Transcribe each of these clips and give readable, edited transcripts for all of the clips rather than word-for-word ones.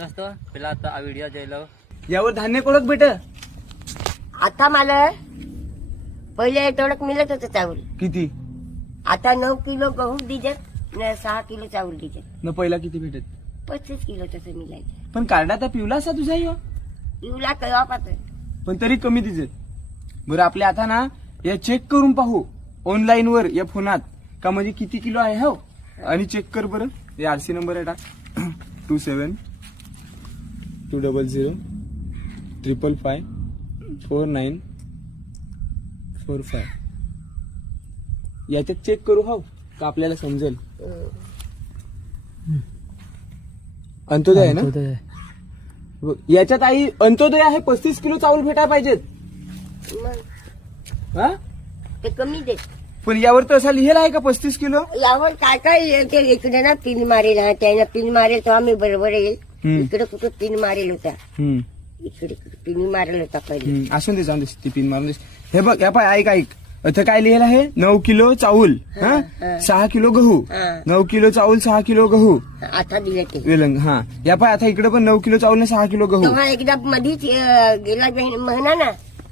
दोस्तों પેલા તો આ વિડિયો જોઈ લો. यावर धान्य कोळक भेट आता मला पहिले थोडक मिळत होतं चावल. किती आता 9 किलो गहू दिजत न 6 किलो चावल दिजत. न पहिला किती भेटत 25 किलो तसं मिळायचं. पण कार्ड आता पिवला असा तुझा ह्यो इवला कवा पाहत पण तरी कमी दिसत. बरं आपल्या आता ना या चेक करून पाहू ऑनलाईन वर या फोनात का म्हणजे किती किलो आहे हो आणि चेक कर बरं. हे आरसी नंबर आहे टाक 27 200 555 4945 याच्यात चेक करू हो का आपल्याला समजेल. अंत्योदय आहे ना बघ, याच्यात आई अंत्योदय आहे 35 किलो चावल भेटायला पाहिजेत. मग हा ते कमी देत. पण यावर तर असा लिहिला आहे का 35 किलो. यावर काय काय ते इकडे ना पिन मारेल हा त्यानं पिन मारेल तो आम्ही बरोबर येईल. इकडे कुठं पिन मारेल होता. इकडे पिन मारेल होता पहिले. असून दे जाऊन दे ती पिन मारून दे. हे बघ या पाय ऐक ऐक इथं काय लिहिलं आहे 9 किलो चावल 6 किलो गहू. 9 किलो चावल 6 किलो गहू आता दिले ते वेलंग. हा या पाय आता इकडे पण 9 किलो चावल ने 6 किलो गहू. तेव्हा एकदा मधीच गेला महिना ना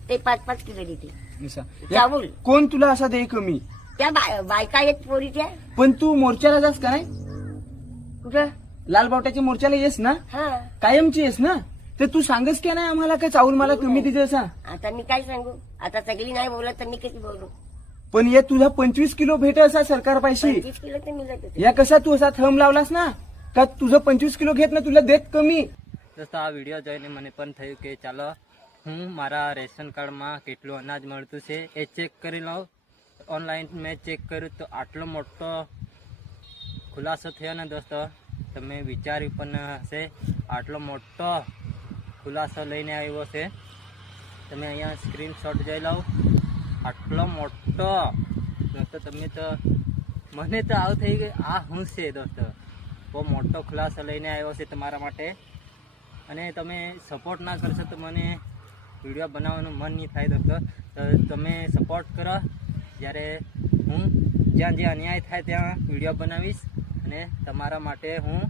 ते 5-5 किलो देते असा. चावल. कोण तुला असा दे कमी. त्या बायका येत पोरीच्या. पण तू मोर्चाला जास का नाही कुठं लालबावट्याच्या मोर्चाला येस ना हा कायमची येस ना तर तू सांगस का नाही आम्हाला काय चावल मला कमी दिले असा. आता मी काय सांगू आता सगळी नाही बोलत तर मी किती बोलू. पण या तुझा 25 किलो भेट असा सरकार पैसे 25 किलो ते मिळत होते. या कसा तू असा थंब लावलास ना का तुझं 25 किलो घेत ना तुला देत कमी. દોસ્તો આ વિડીયો જોઈને મને પણ થયું કે ચાલો હું મારા રેશન કાર્ડમાં કેટલું અનાજ મળતું છે એ ચેક કરી લઉં. ઓનલાઈન મેં ચેક કર્યું તો આટલો મોટો ખુલાસો થયો ને દોસ્તો તમે વિચાર્યું પણ હશે આટલો મોટો ખુલાસો લઈને આવ્યો છે. તમે અહીંયા સ્ક્રીનશોટ જોઈ લો આટલો મોટો દોસ્તો તમે તો મને તો આવું થઈ ગયું આ શું છે દોસ્તો. બહુ મોટો ખુલાસો લઈને આવ્યો છે તમારા માટે અને તમે સપોર્ટ ના કરશો તો મને વિડીયો બનાવવાનું મન નહીં થાય દોસ્તો. તો તમે સપોર્ટ કરો. જ્યારે હું જ્યાં જ્યાં અન્યાય થાય ત્યાં વિડીયો બનાવીશ અને તમારા માટે હું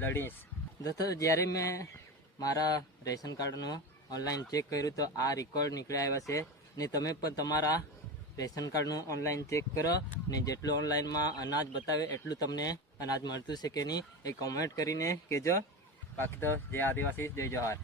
લડીશ. દોસ્તો જ્યારે મેં મારા રેશન કાર્ડનું ઓનલાઈન ચેક કર્યું તો આ રેકોર્ડ નીકળી આવ્યા છે ને તમે પણ તમારા રેશન કાર્ડનું ઓનલાઈન ચેક કરો ને જેટલું ઓનલાઈનમાં અનાજ બતાવે એટલું તમને અનાજ મળતું છે કે નહીં એ કોમેન્ટ કરીને કહેજો. બાકી તો જય આદિવાસી જય જોહાર.